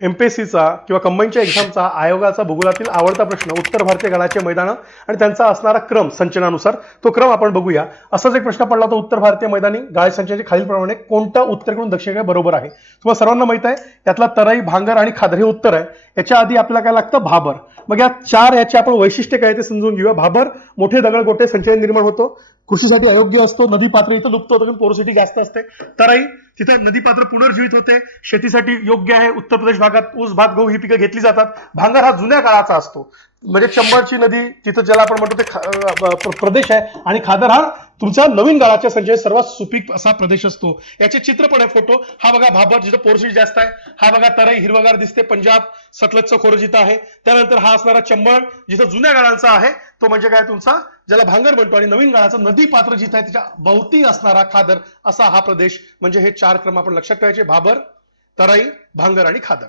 एमपीएससीचा किंवा कंबाईनच्या एक्झामचा आयोगाचा भूगोलातील आवडता प्रश्न उत्तर भारतीय गडाचे मैदानं आणि त्यांचा असणारा क्रम संचनानुसार तो क्रम आपण बघूया. असाच एक प्रश्न पडला होता उत्तर भारतीय मैदानी गाळ संचयाचे खालीलप्रमाणे कोणतं उत्तरेकडून दक्षिणेकडे बरोबर आहे. तुम्हाला सर्वांना माहित आहे यातला तराई, भांगर आणि खादर हे उत्तर आहे. याच्या आधी आपल्याला काय लागतं भाबर. मग या चार याचे आपण वैशिष्ट्य काय ते समजून घेऊया. भाबर मोठे दगड गोटे संचयन निर्माण होतो, कृषीसाठी अयोग्य असतो, नदी पात्र इथं लुप्त होतं, पोरोसिटी जास्त असते. तराई तिथं नदी पात्र पुनर्जीवित होते, शेतीसाठी योग्य आहे. उत्तर प्रदेश भागात ऊस, भात, गहू ही पिकं घेतली जातात. भांगर हा जुन्या काळाचा असतो, म्हणजे चंबळची नदी तिथं ज्याला आपण म्हणतो ते प्रदेश आहे. आणि खादर हा तुमचा नवीन काळाच्या संचय सर्वात सुपीक असा प्रदेश असतो. याचे चित्रपट आहे, फोटो. हा बघा भाबर जिथं पोरोसिटी जास्त आहे. हा बघा तराई हिरवगार दिसते, पंजाब सतलजचं खोरं जिथं आहे. त्यानंतर हा असणारा चंबळ जिथं जुन्या काळाचा आहे, तो म्हणजे काय तुमचा ज्याला भांगर म्हणतो. आणि नवीन काळाचं नदी पात्र जिथं आहे त्याच्या भोवती असणारा खादर असा हा प्रदेश. म्हणजे हे चार क्रम आपण लक्षात ठेवायचे: भाबर, तराई, भांगर आणि खादर.